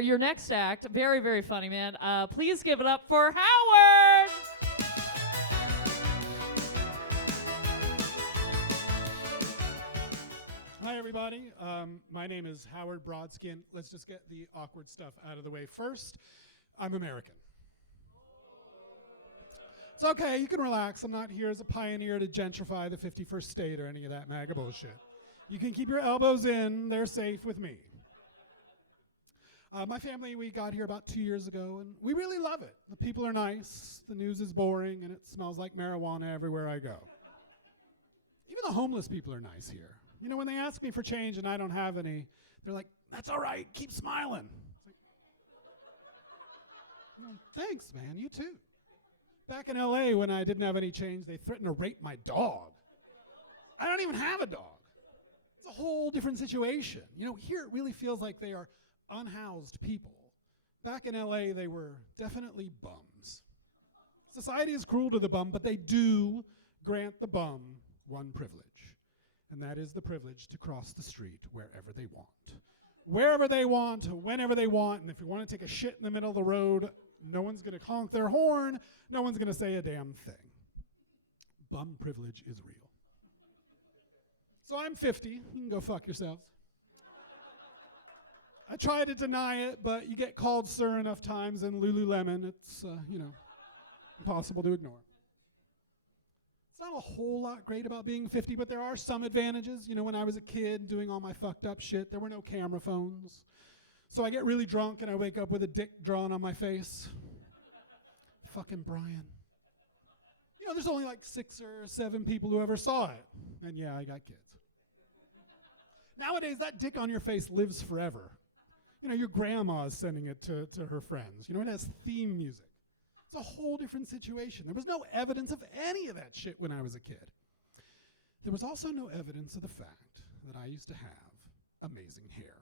your next act. Very, very funny, man. Please give it up for Howard. Hi, everybody. My name is Howard Brodsky, and let's just get the awkward stuff out of the way first. I'm American. It's okay, you can relax. I'm not here as a pioneer to gentrify the 51st state or any of that MAGA bullshit. You can keep your elbows in, they're safe with me. My family, we got here about 2 years ago, and we really love it. The people are nice, the news is boring, and it smells like marijuana everywhere I go. Even the homeless people are nice here. You know, when they ask me for change and I don't have any, they're like, that's all right, keep smiling. It's like, well, thanks, man, you too. Back in LA, when I didn't have any change, they threatened to rape my dog. I don't even have a dog. It's a whole different situation. You know, here it really feels like they are unhoused people. Back in LA, they were definitely bums. Society is cruel to the bum, but they do grant the bum one privilege. And that is the privilege to cross the street wherever they want. Wherever they want, whenever they want, and if you want to take a shit in the middle of the road, no one's going to honk their horn, no one's going to say a damn thing. Bum privilege is real. So I'm 50, you can go fuck yourselves. I try to deny it, but you get called sir enough times in Lululemon, it's, impossible to ignore. It's not a whole lot great about being 50, but there are some advantages. You know, when I was a kid doing all my fucked up shit, there were no camera phones. So I get really drunk and I wake up with a dick drawn on my face. Fucking Brian. You know, there's only like 6 or 7 people who ever saw it. And yeah, I got kids. Nowadays, that dick on your face lives forever. You know, your grandma's sending it to her friends. You know, it has theme music. It's a whole different situation. There was no evidence of any of that shit when I was a kid. There was also no evidence of the fact that I used to have amazing hair.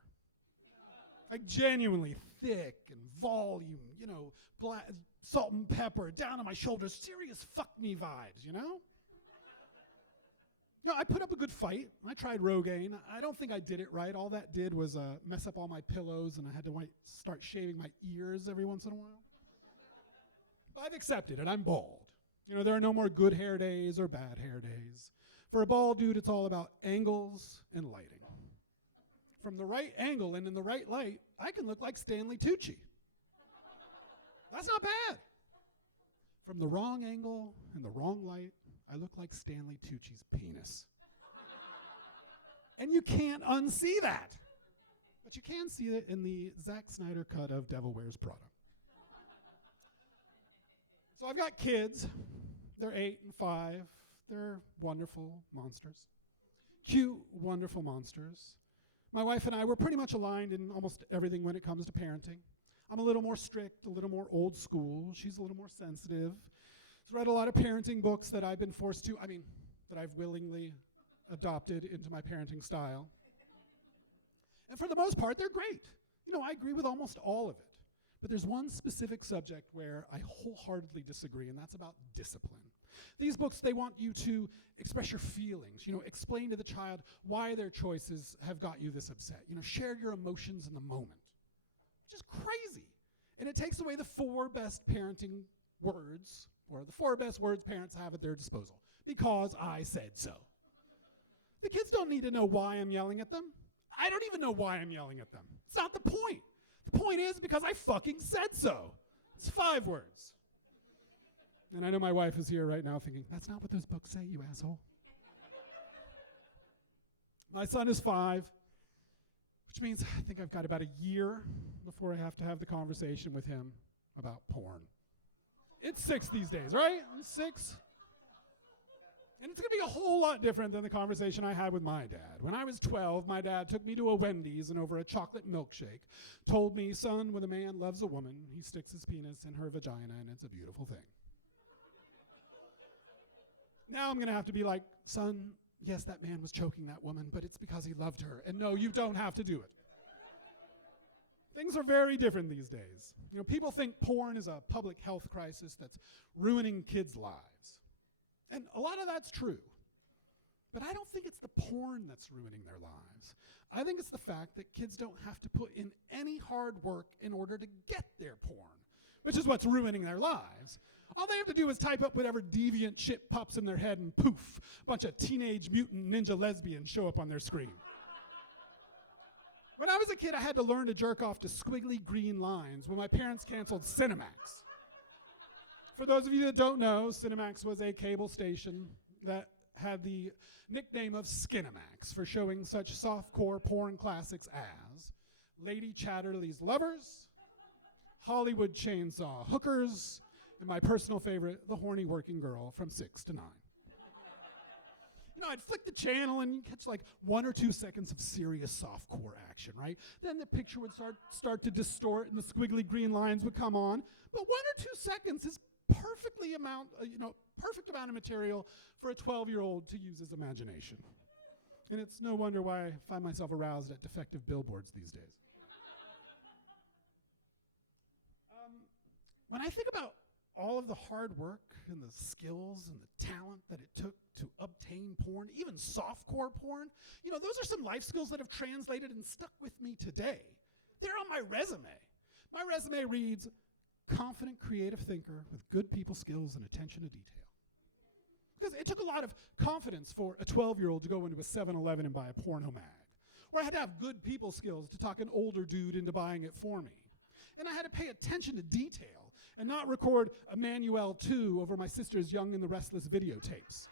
Like genuinely thick and volume, you know, black, salt and pepper, down on my shoulders, serious fuck me vibes, you know? You know, I put up a good fight. I tried Rogaine. I don't think I did it right. All that did was mess up all my pillows, and I had to start shaving my ears every once in a while. I've accepted it. I'm bald. You know, there are no more good hair days or bad hair days. For a bald dude, it's all about angles and lighting. From the right angle and in the right light, I can look like Stanley Tucci. That's not bad. From the wrong angle and the wrong light, I look like Stanley Tucci's penis. And you can't unsee that. But you can see it in the Zack Snyder cut of Devil Wears Prada. So I've got kids. They're 8 and 5. They're wonderful monsters. Cute, wonderful monsters. My wife and I, we're pretty much aligned in almost everything when it comes to parenting. I'm a little more strict, a little more old school. She's a little more sensitive. She's read a lot of parenting books that I've been forced to, that I've willingly adopted into my parenting style. And for the most part, they're great. You know, I agree with almost all of it. But there's one specific subject where I wholeheartedly disagree, and that's about discipline. These books, they want you to express your feelings, you know, explain to the child why their choices have got you this upset. You know, share your emotions in the moment, which is crazy. And it takes away the 4 best parenting words, or the 4 best words parents have at their disposal. Because I said so. The kids don't need to know why I'm yelling at them. I don't even know why I'm yelling at them. It's not the point. The point is because I fucking said so. It's 5 words. And I know my wife is here right now thinking, that's not what those books say, you asshole. My son is 5, which means I think I've got about a year before I have to have the conversation with him about porn. It's 6 these days, right? 6. And it's going to be a whole lot different than the conversation I had with my dad. When I was 12, my dad took me to a Wendy's and over a chocolate milkshake told me, son, when a man loves a woman, he sticks his penis in her vagina and it's a beautiful thing. Now I'm going to have to be like, son, yes, that man was choking that woman, but it's because he loved her. And no, you don't have to do it. Things are very different these days. You know, people think porn is a public health crisis that's ruining kids' lives. And a lot of that's true. But I don't think it's the porn that's ruining their lives. I think it's the fact that kids don't have to put in any hard work in order to get their porn, which is what's ruining their lives. All they have to do is type up whatever deviant shit pops in their head and poof, a bunch of teenage mutant ninja lesbians show up on their screen. When I was a kid, I had to learn to jerk off to squiggly green lines when my parents canceled Cinemax. For those of you that don't know, Cinemax was a cable station that had the nickname of Skinemax for showing such softcore porn classics as Lady Chatterley's Lovers, Hollywood Chainsaw Hookers, and my personal favorite, The Horny Working Girl from 6 to 9. You know, I'd flick the channel and you'd catch like 1 or 2 seconds of serious softcore action, right? Then the picture would start to distort and the squiggly green lines would come on. But 1 or 2 seconds is perfect amount of material for a 12-year-old to use his imagination. And it's no wonder why I find myself aroused at defective billboards these days. When I think about all of the hard work and the skills and the talent that it took to obtain porn, even softcore porn, those are some life skills that have translated and stuck with me today. They're on my resume. My resume reads, confident creative thinker with good people skills and attention to detail. Because it took a lot of confidence for a 12-year-old to go into a 7-Eleven and buy a porno mag. Or I had to have good people skills to talk an older dude into buying it for me. And I had to pay attention to detail and not record Emmanuel 2 over my sister's Young and the Restless videotapes.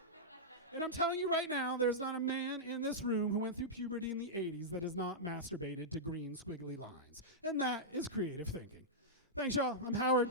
And I'm telling you right now, there's not a man in this room who went through puberty in the 80s that has not masturbated to green squiggly lines. And that is creative thinking. Thanks, y'all. I'm Howard.